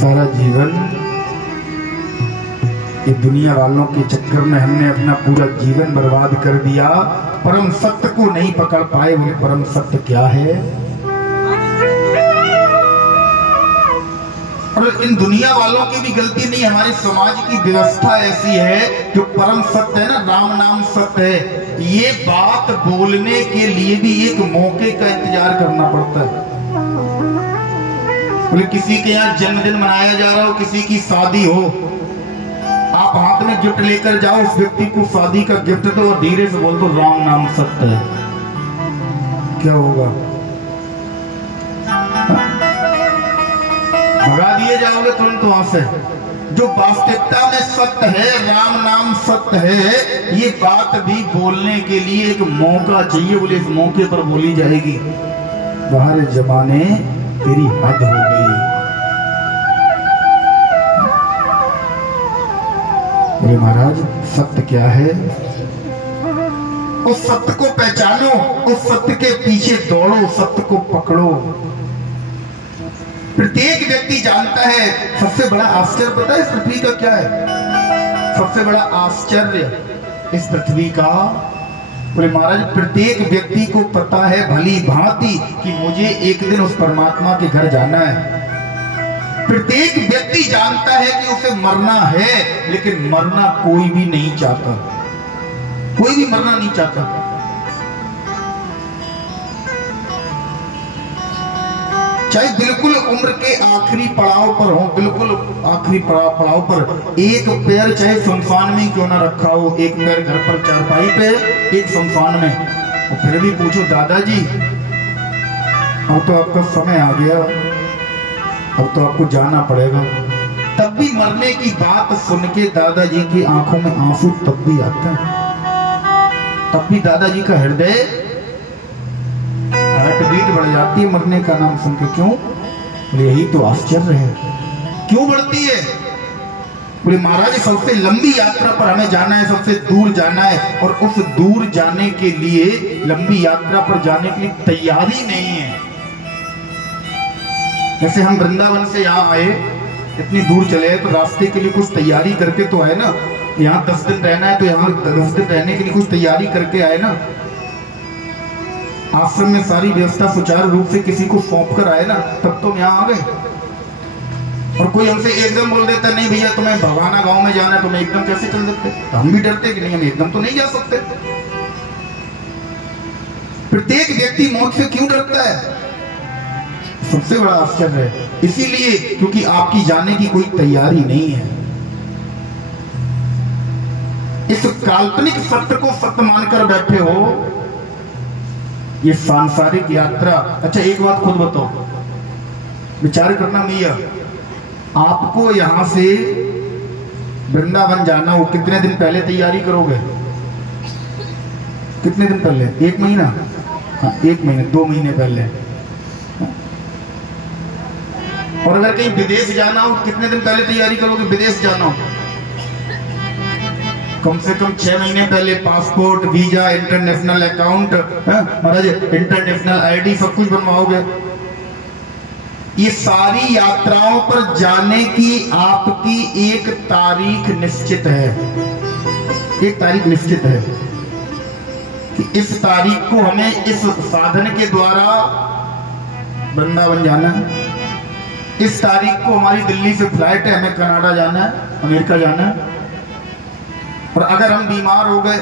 सारा जीवन ये दुनिया वालों के चक्कर में हमने अपना पूरा जीवन बर्बाद कर दिया, परम सत्य को नहीं पकड़ पाए। बोले परम सत्य क्या है? और इन दुनिया वालों की भी गलती नहीं, हमारे समाज की व्यवस्था ऐसी है जो परम सत्य है ना, राम नाम सत्य है, ये बात बोलने के लिए भी एक मौके का इंतजार करना पड़ता है। बोले किसी के यहाँ जन्मदिन मनाया जा रहा हो, किसी की शादी हो, आप हाथ में गिफ्ट लेकर जाओ, उस व्यक्ति को शादी का गिफ्ट दो और धीरे से बोल दो राम नाम सत्य है, क्या होगा? भगा दिए जाओगे तुरंत वहां से। जो वास्तविकता में सत्य है, राम नाम सत्य है, ये बात भी बोलने के लिए एक मौका चाहिए। बोले इस मौके पर बोली जाएगी, बाहर जमाने तेरी हद हो गई। बोले महाराज सत्य क्या है? उस सत्य को पहचानो, उस सत्य के पीछे दौड़ो, सत्य को पकड़ो। प्रत्येक व्यक्ति जानता है। सबसे बड़ा आश्चर्य पता है इस पृथ्वी का क्या है? सबसे बड़ा आश्चर्य इस पृथ्वी का, बोले महाराज प्रत्येक व्यक्ति को पता है भली भांति कि मुझे एक दिन उस परमात्मा के घर जाना है। प्रत्येक व्यक्ति जानता है कि उसे मरना है, लेकिन मरना कोई भी नहीं चाहता, कोई भी मरना नहीं चाहता। चाहे बिल्कुल उम्र के आखिरी पड़ाव पर हो, बिल्कुल आखिरी पड़ाव पर, एक पैर चाहे शमशान में क्यों ना रखा हो, एक पैर घर पर चारपाई पे, एक शमशान में, और फिर भी पूछो दादाजी अब तो आपका समय आ गया, अब तो आपको जाना पड़ेगा, तब भी मरने की बात सुन के दादाजी की आंखों में आंसू तब भी आते हैं, तब भी दादाजी का हृदय हार्टबीट बढ़ जाती है मरने का नाम सुन के। क्यों? यही तो आश्चर्य है। क्यों बढ़ती है? बोले महाराज सबसे लंबी यात्रा पर हमें जाना है, सबसे दूर जाना है, और उस दूर जाने के लिए, लंबी यात्रा पर जाने के लिए तैयारी नहीं है। जैसे हम वृंदावन से यहाँ आए, इतनी दूर चले तो रास्ते के लिए कुछ तैयारी करके तो आए ना। यहाँ 10 दिन रहना है तो यहाँ 10 दिन रहने के लिए कुछ तैयारी करके आए ना। आश्रम में सारी व्यवस्था सुचारू रूप से किसी को सौंप कर आए ना, तब तो यहाँ आ गए। और कोई हमसे एकदम बोल देता नहीं भैया तुम्हें भवाना गांव में जाना है, तुम्हें एकदम कैसे चल सकते? तो हम भी डरते कि नहीं, हम एकदम तो नहीं जा सकते। प्रत्येक व्यक्ति मौत से क्यों डरता है? सबसे बड़ा आश्चर्य है। इसीलिए क्योंकि आपकी जाने की कोई तैयारी नहीं है। इस काल्पनिक सत्य को सत्य मानकर बैठे हो, ये सांसारिक यात्रा। अच्छा एक बात खुद बताओ, विचार करना भैया, आपको यहां से वृंदावन जाना हो, कितने दिन पहले तैयारी करोगे? कितने दिन पहले? 1 महीना? हाँ 1 महीने, 2 महीने पहले। और अगर कहीं विदेश जाना हो, कितने दिन पहले तैयारी करोगे? विदेश जाना हो कम से कम 6 महीने पहले पासपोर्ट, वीजा, इंटरनेशनल अकाउंट, महाराज इंटरनेशनल आईडी सब कुछ बनवाओगे। ये सारी यात्राओं पर जाने की आपकी एक तारीख निश्चित है, एक तारीख निश्चित है कि इस तारीख को हमें इस साधन के द्वारा वृंदावन जाना है। इस तारीख को हमारी दिल्ली से फ्लाइट है, हमें कनाडा जाना है, अमेरिका जाना है। और अगर हम बीमार हो गए,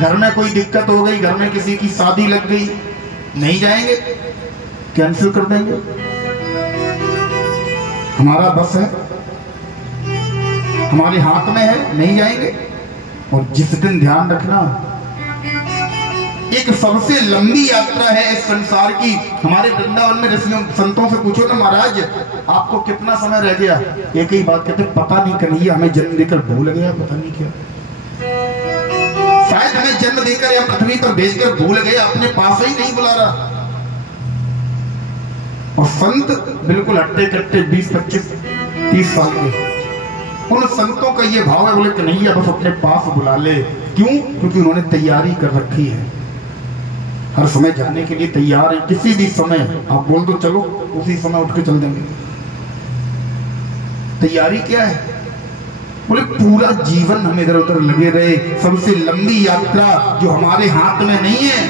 घर में कोई दिक्कत हो गई, घर में किसी की शादी लग गई, नहीं जाएंगे, कैंसिल कर देंगे। हमारा बस है, हमारे हाथ में है, नहीं जाएंगे। और जिस दिन ध्यान रखना, एक सबसे लंबी यात्रा है इस संसार की। हमारे वृंदावन में ऋषियों संतों से पूछो ना महाराज आपको कितना समय रह गया, एक ही बात कहते पता नहीं, कन्हैया हमें जन्म देकर भूल गया, पता नहीं क्या, शायद हमें जन्म देकर या पृथ्वी पर भेजकर भूल गए, अपने पास ही नहीं बुला रहा। और संत बिल्कुल हट्टे कट्टे 20, 25, 30 साल के, उन संतों का ये भाव है, बोले कन्हैया बस अपने पास बुला ले। क्यों? क्योंकि उन्होंने तैयारी कर रखी है। हर समय जाने के लिए तैयार है। किसी भी समय आप बोल दो चलो, उसी समय उठ के चल देंगे। तैयारी क्या है? बोले पूरा जीवन हम इधर उधर लगे रहे। सबसे लंबी यात्रा जो हमारे हाथ में नहीं है,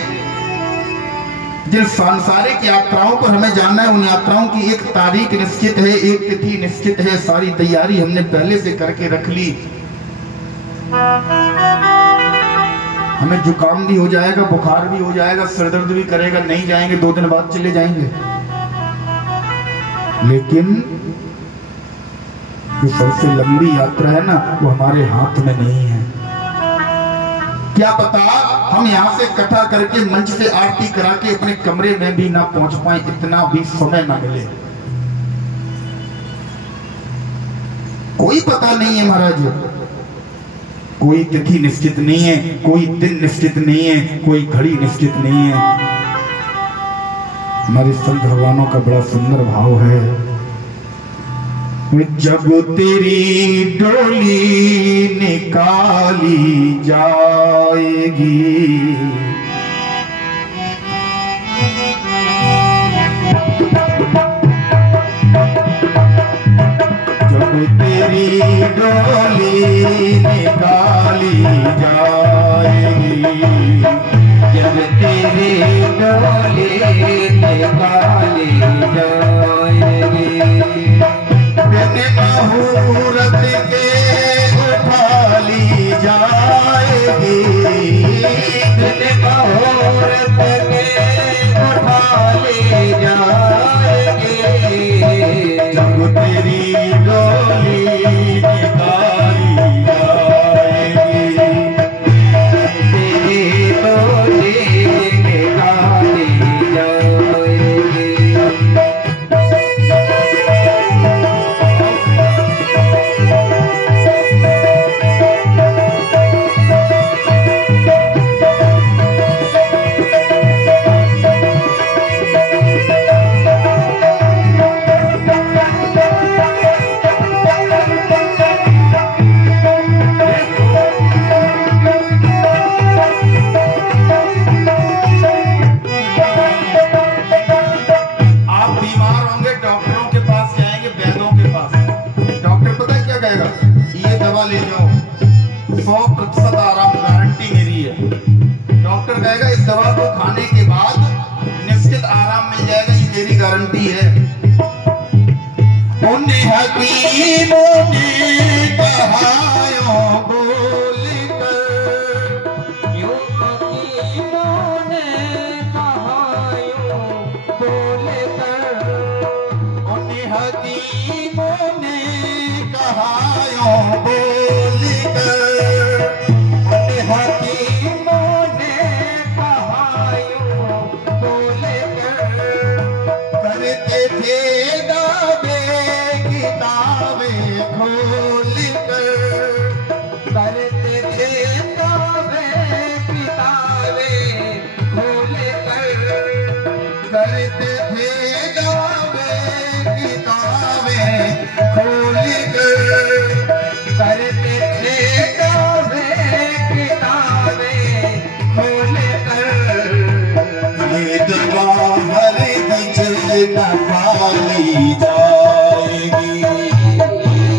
जिन सांसारिक यात्राओं पर हमें जाना है, उन यात्राओं की एक तारीख निश्चित है, एक तिथि निश्चित है। सारी तैयारी हमने पहले से करके रख ली। हमें जुकाम भी हो जाएगा, बुखार भी हो जाएगा, सिरदर्द भी करेगा, नहीं जाएंगे, 2 दिन बाद चले जाएंगे। लेकिन जो सबसे लंबी यात्रा है ना, वो हमारे हाथ में नहीं है। क्या पता हम यहाँ से कथा करके मंच से आरती करा के अपने कमरे में भी ना पहुंच पाए, इतना भी समय ना मिले। कोई पता नहीं है महाराज, कोई तिथि निश्चित नहीं है, कोई दिन निश्चित नहीं है, कोई घड़ी निश्चित नहीं है। हमारे संत भगवानों का बड़ा सुंदर भाव है। जब तेरी डोली निकाली जाएगी, जब तेरी डोली निकाली जाएगी, जब तेरी डोली निकाली जाएगी, मुहूर्त के उठा ली जाएगी, मुहूर्त के उठा ली जाएगी, जब तेरी डोली निकाली जाएगी, तेरी डोली निकाली जाएगी। गारंटी है। उन्हें हकीमों ने कहा बोलकर, क्यों हकीमों ने कहा बोलकर, उन्हें हकीमों ने कहा बोलकर, उन्हें हकीमों ने कहा बोलकर, करते थे दावे किताबें खोल कर, करते थे दावे किताबें खोल कर, करते थे दावे किताबें खोल कर, करते थे दावे किताबें खोल कर, ये दवा हर न पाली जाएगी,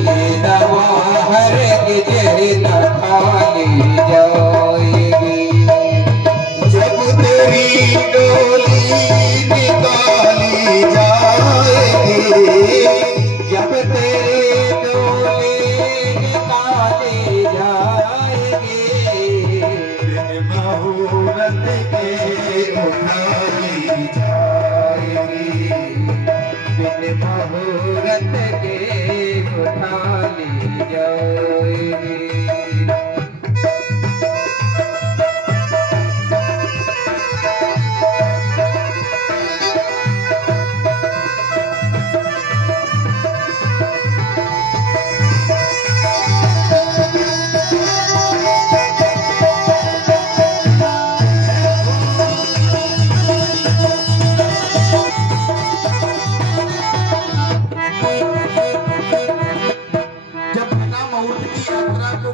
ये दवा हर न पाली जाएगी, जब तेरी डोली निकाली जाएगी, जब तेरी डोली निकाली जाएगी, दिन मुहूर्त के उठाई जाएगी, बिन मुहूर्त के उठा ली जाएगी।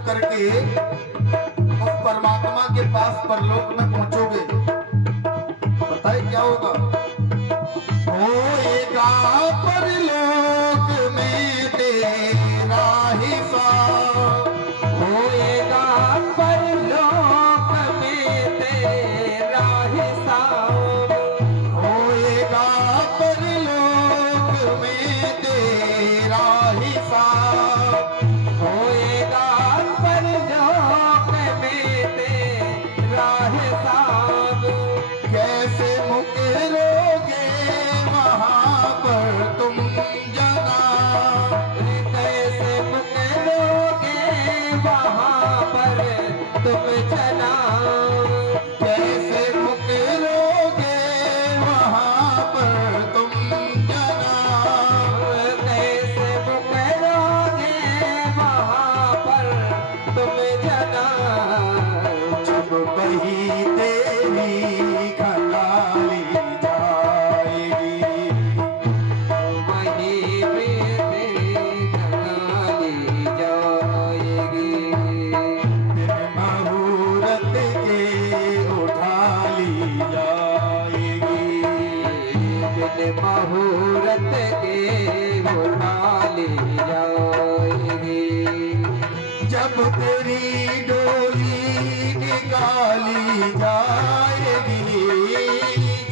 करके और परमात्मा के पास परलोक में पहुंचोगे होगा? होएगा परलोक में तेरा हिसाब, होएगा परलोक में तेरा हिसाब, होएगा परलोक में तेरा हिसाब, होएगा परलोक में तेरा हिसाब। कैसे मुकरोगे वहाँ पर तुम जना, कैसे मुकरोगे वहाँ पर तुम जना, कैसे मुकरोगे वहाँ पर तुम जना, कैसे मुकरोगे वहाँ पर तुम जना। जब वही तेरी खलाली जाएगी, वहीं पे खलाली जाएगी, बिन मुहूर्त के उठा ली जाएगी, बिन मुहूर्त के उठा ली जाएगी। जब तेरी डोली निकाली जाएगी,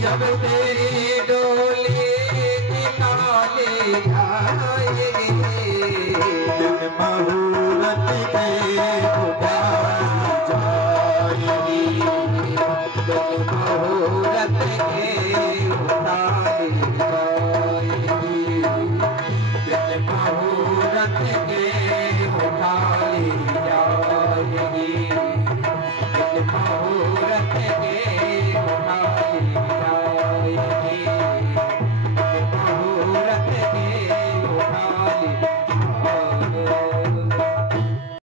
जब तेरी